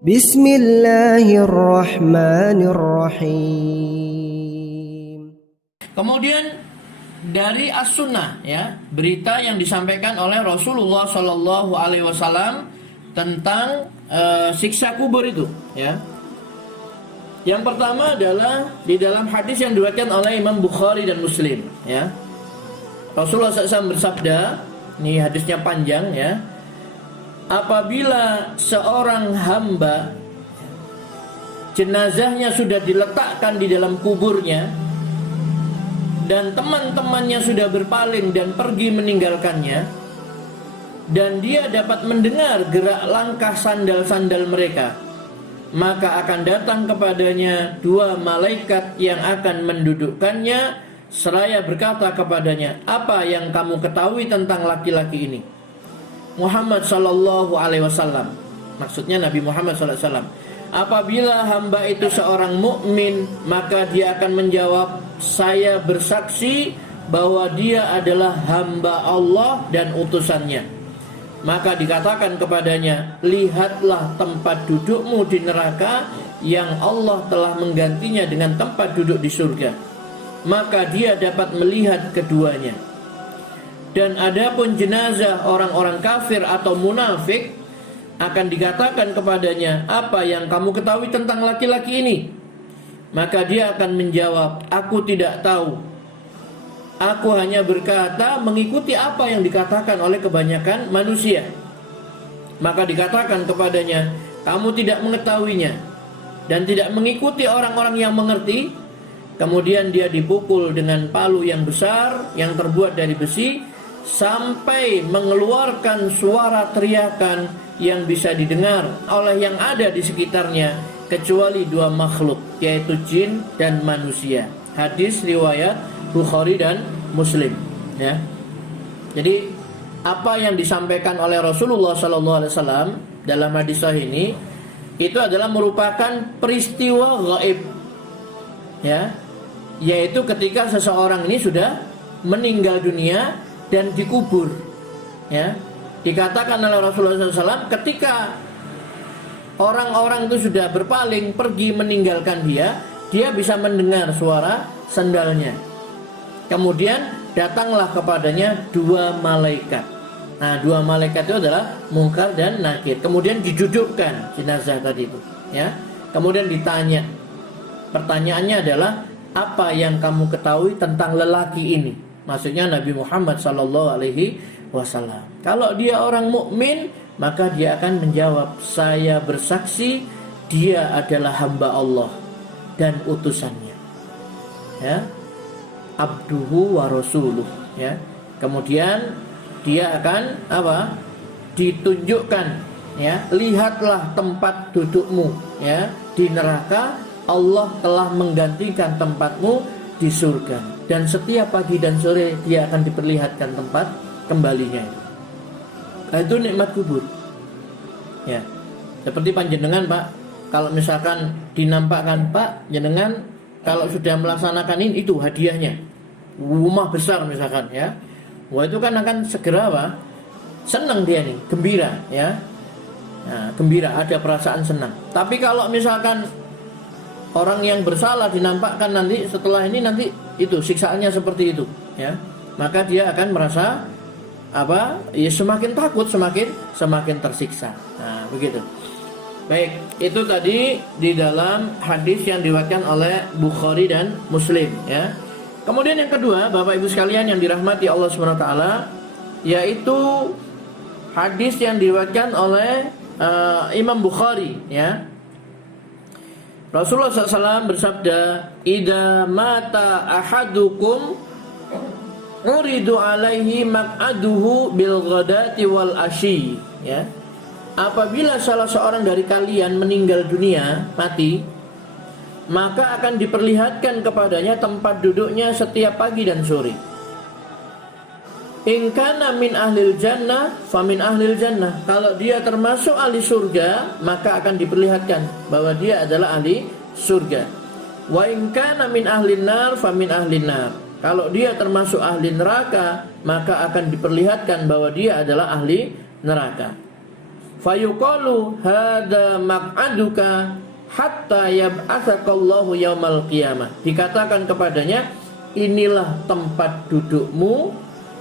Bismillahirrahmanirrahim. Kemudian dari as-sunnah, ya, berita yang disampaikan oleh Rasulullah Shallallahu Alaihi Wasallam tentang siksa kubur itu, ya. Yang pertama adalah di dalam hadis yang diriwayatkan oleh Imam Bukhari dan Muslim, ya. Rasulullah SAW bersabda, ini hadisnya panjang, ya. Apabila seorang hamba jenazahnya sudah diletakkan di dalam kuburnya dan teman-temannya sudah berpaling dan pergi meninggalkannya, dan dia dapat mendengar gerak langkah sandal-sandal mereka, maka akan datang kepadanya dua malaikat yang akan mendudukkannya seraya berkata kepadanya, apa yang kamu ketahui tentang laki-laki ini? Muhammad sallallahu alaihi wasallam, maksudnya Nabi Muhammad sallallahu alaihi wasallam, apabila hamba itu seorang mukmin, maka dia akan menjawab, saya bersaksi bahwa dia adalah hamba Allah dan utusannya. Maka dikatakan kepadanya, lihatlah tempat dudukmu di neraka yang Allah telah menggantinya dengan tempat duduk di surga. Maka dia dapat melihat keduanya. Dan adapun jenazah orang-orang kafir atau munafik, akan dikatakan kepadanya, apa yang kamu ketahui tentang laki-laki ini? Maka dia akan menjawab, aku tidak tahu. Aku hanya berkata mengikuti apa yang dikatakan oleh kebanyakan manusia. Maka dikatakan kepadanya, kamu tidak mengetahuinya dan tidak mengikuti orang-orang yang mengerti. Kemudian dia dipukul dengan palu yang besar yang terbuat dari besi sampai mengeluarkan suara teriakan yang bisa didengar oleh yang ada di sekitarnya kecuali dua makhluk, yaitu jin dan manusia. Hadis riwayat Bukhari dan Muslim, ya. Jadi apa yang disampaikan oleh Rasulullah SAW dalam hadis sahih ini itu adalah merupakan peristiwa gaib, ya, yaitu ketika seseorang ini sudah meninggal dunia dan dikubur, ya. Dikatakan oleh Rasulullah SAW, ketika orang-orang itu sudah berpaling pergi meninggalkan dia bisa mendengar suara sandalnya. Kemudian datanglah kepadanya dua malaikat. Nah, dua malaikat itu adalah Munkar dan Nakir. Kemudian didudukkan jenazah tadi itu, ya. Kemudian ditanya. Pertanyaannya adalah, apa yang kamu ketahui tentang lelaki ini? Maksudnya Nabi Muhammad SAW. Kalau dia orang mukmin, maka dia akan menjawab, saya bersaksi dia adalah hamba Allah dan utusannya, ya, abduhu wa rasuluh, ya. Kemudian dia akan ditunjukkan, ya, lihatlah tempat dudukmu, ya, di neraka, Allah telah menggantikan tempatmu di surga, dan setiap pagi dan sore dia akan diperlihatkan tempat kembalinya itu. Nah, itu nikmat kubur, ya. Seperti panjenengan, Pak, kalau misalkan dinampakkan, Pak, jenengan kalau sudah melaksanakan ini, itu hadiahnya rumah besar misalkan, ya. Wah, itu kan akan segera senang dia nih, gembira, ya. Nah, gembira, ada perasaan senang. Tapi kalau misalkan orang yang bersalah dinampakkan nanti setelah ini, nanti itu siksaannya seperti itu, ya, maka dia akan merasa ya, semakin takut, semakin tersiksa. Nah, begitu. Baik, itu tadi di dalam hadis yang diriwayatkan oleh Bukhari dan Muslim, ya. Kemudian yang kedua, Bapak Ibu sekalian yang dirahmati Allah SWT, yaitu hadis yang diriwayatkan oleh Imam Bukhari, ya. Rasulullah SAW bersabda, idza mata ahadukum uridu alaihi maq'aduhu bil ghadati wal asyi, ya. Apabila salah seorang dari kalian meninggal dunia, mati, maka akan diperlihatkan kepadanya tempat duduknya setiap pagi dan sore. In kana min ahlil jannah fa min ahlil jannah. Kalau dia termasuk ahli surga, maka akan diperlihatkan bahwa dia adalah ahli surga. Wa in kana min ahlin nar fa min ahlin nar. Kalau dia termasuk ahli neraka, maka akan diperlihatkan bahwa dia adalah ahli neraka. fayuqalu hadza maq'aduka hatta yab'atsakallahu yaumal qiyamah. Dikatakan kepadanya, inilah tempat dudukmu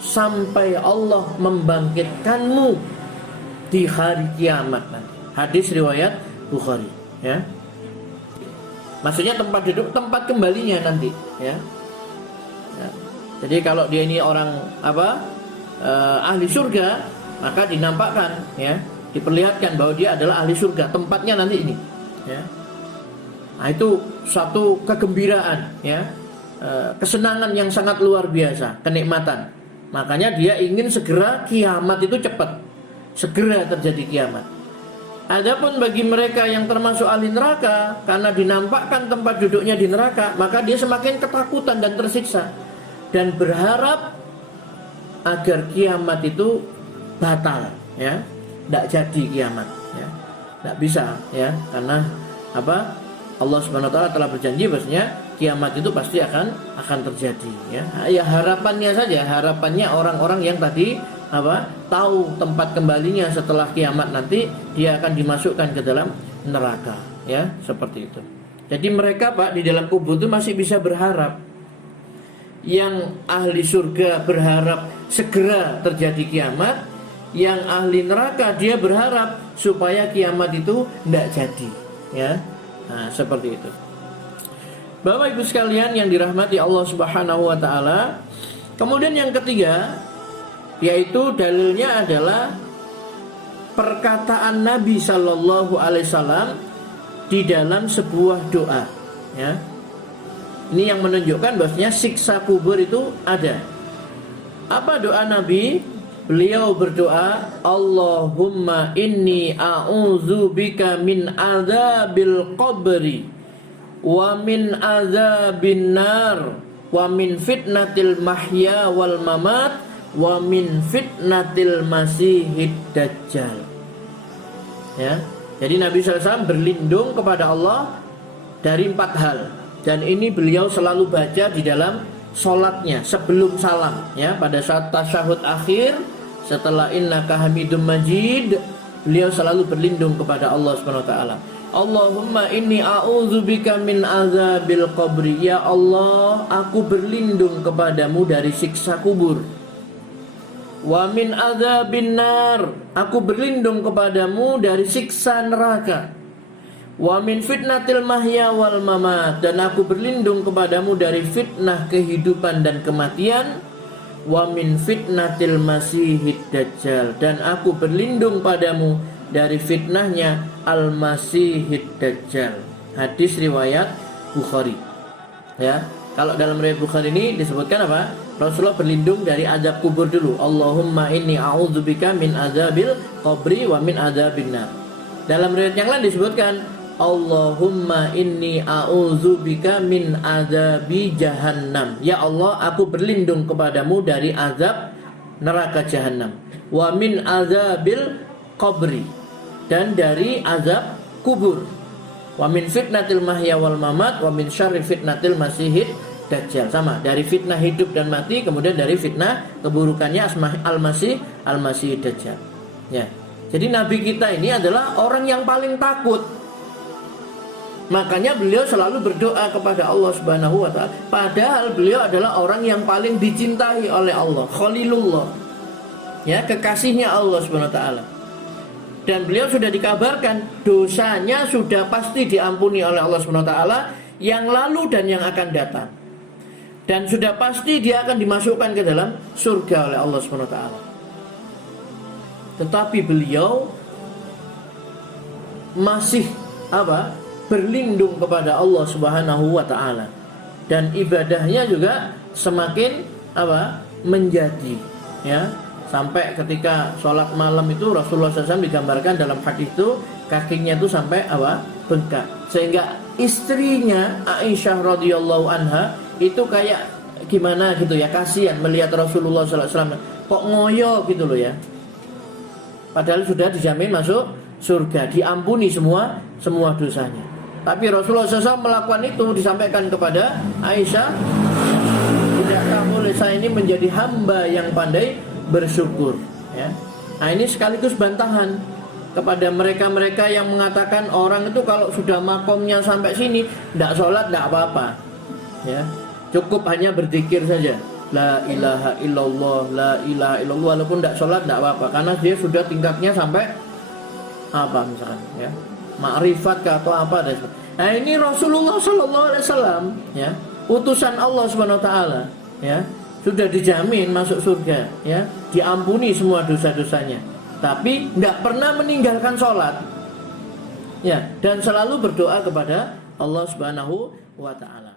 sampai Allah membangkitkanmu di hari kiamat nanti. Hadis riwayat Bukhari, ya. Maksudnya tempat duduk, tempat kembalinya nanti, ya. Ya. Jadi kalau dia ini orang ahli surga, maka dinampakkan, ya, diperlihatkan bahwa dia adalah ahli surga, tempatnya nanti ini, ya. Nah, itu satu kegembiraan, ya, kesenangan yang sangat luar biasa, kenikmatan. Makanya dia ingin segera kiamat itu cepat, segera terjadi kiamat. Adapun bagi mereka yang termasuk ahli neraka, karena dinampakkan tempat duduknya di neraka, maka dia semakin ketakutan dan tersiksa dan berharap agar kiamat itu batal, ya, tidak jadi kiamat, ya, tidak bisa, ya, karena Allah Subhanahu Wa Taala telah berjanji bahwasanya kiamat itu pasti akan terjadi, ya. Ya harapannya saja, harapannya orang-orang yang tadi tahu tempat kembalinya setelah kiamat nanti, dia akan dimasukkan ke dalam neraka, ya, seperti itu. Jadi mereka di dalam kubur itu masih bisa berharap. Yang ahli surga berharap segera terjadi kiamat, yang ahli neraka dia berharap supaya kiamat itu tidak jadi, ya. Nah, seperti itu. Bapak Ibu sekalian yang dirahmati Allah Subhanahu wa taala. Kemudian yang ketiga, yaitu dalilnya adalah perkataan Nabi Shallallahu Alaihi Wasallam di dalam sebuah doa, ya. Ini yang menunjukkan bahwasanya siksa kubur itu ada. Apa doa Nabi? Beliau berdoa, Allahumma inni a'udzubika min adzabil qabri wa min adzabin nar wa min fitnatil mahya wal mamat wa min fitnatil masihid dajjal. Ya. Jadi Nabi SAW berlindung kepada Allah dari 4 hal, dan ini beliau selalu baca di dalam sholatnya sebelum salam, ya, pada saat tasyahud akhir setelah innaka hamidum majid, beliau selalu berlindung kepada Allah Subhanahu wa taala. Allahumma inni a'udzubika min azabil qabri, ya Allah, aku berlindung kepadamu dari siksa kubur. Wa min adzabin nar, aku berlindung kepadamu dari siksa neraka. Wa min fitnatil mahya wal mamat, dan aku berlindung kepadamu dari fitnah kehidupan dan kematian. Wa min fitnatil masihid dajjal, dan aku berlindung padamu dari fitnahnya al-masihid dajjal. Hadis riwayat Bukhari, ya. Kalau dalam riwayat Bukhari ini disebutkan apa? Rasulullah berlindung dari azab kubur dulu. Allahumma inni a'udzubika min azabil qabri wa min adzabin nar. Dalam riwayat yang lain disebutkan Allahumma inni a'udzubika min azabi jahannam. Ya Allah, aku berlindung kepadamu dari azab neraka jahannam. Wa min azabil qabri, dan dari azab kubur. Wa min fitnatil mahya wal mamat wa min syarri fitnatil masihid dajjal. Sama, dari fitnah hidup dan mati, kemudian dari fitnah keburukannya al-masih dajjal. Ya. Jadi Nabi kita ini adalah orang yang paling takut. Makanya beliau selalu berdoa kepada Allah Subhanahu wa taala. Padahal beliau adalah orang yang paling dicintai oleh Allah, Khalilullah. Ya, kekasihnya Allah Subhanahu wa taala. Dan beliau sudah dikabarkan dosanya sudah pasti diampuni oleh Allah Subhanahu wa taala yang lalu dan yang akan datang. Dan sudah pasti dia akan dimasukkan ke dalam surga oleh Allah Subhanahu wa taala. Tetapi beliau masih berlindung kepada Allah Subhanahu wa taala, dan ibadahnya juga semakin menjadi, ya, sampai ketika sholat malam itu Rasulullah SAW digambarkan dalam hadis itu kakinya itu sampai bengkak, sehingga istrinya Aisyah radhiyallahu anha itu kayak gimana gitu ya, kasihan melihat Rasulullah SAW kok ngoyo gitu loh, ya, padahal sudah dijamin masuk surga, diampuni semua dosanya. Tapi Rasulullah SAW melakukan itu, disampaikan kepada Aisyah, tidakkah boleh saya ini menjadi hamba yang pandai bersyukur, ya. Nah, ini sekaligus bantahan kepada mereka-mereka yang mengatakan orang itu kalau sudah makomnya sampai sini tidak sholat tidak apa-apa, ya, cukup hanya berzikir saja, la ilaha illallah, la ilaha illallah, walaupun tidak sholat tidak apa-apa, karena dia sudah tingkatnya sampai apa misalkan, ya, ma'rifat atau apa dan sebagainya. Nah ini Rasulullah Sallallahu Alaihi Wasallam, ya, utusan Allah Subhanahu Wa Taala, ya, sudah dijamin masuk surga, ya, diampuni semua dosa-dosanya, tapi nggak pernah meninggalkan sholat, ya, dan selalu berdoa kepada Allah Subhanahu Wa Taala.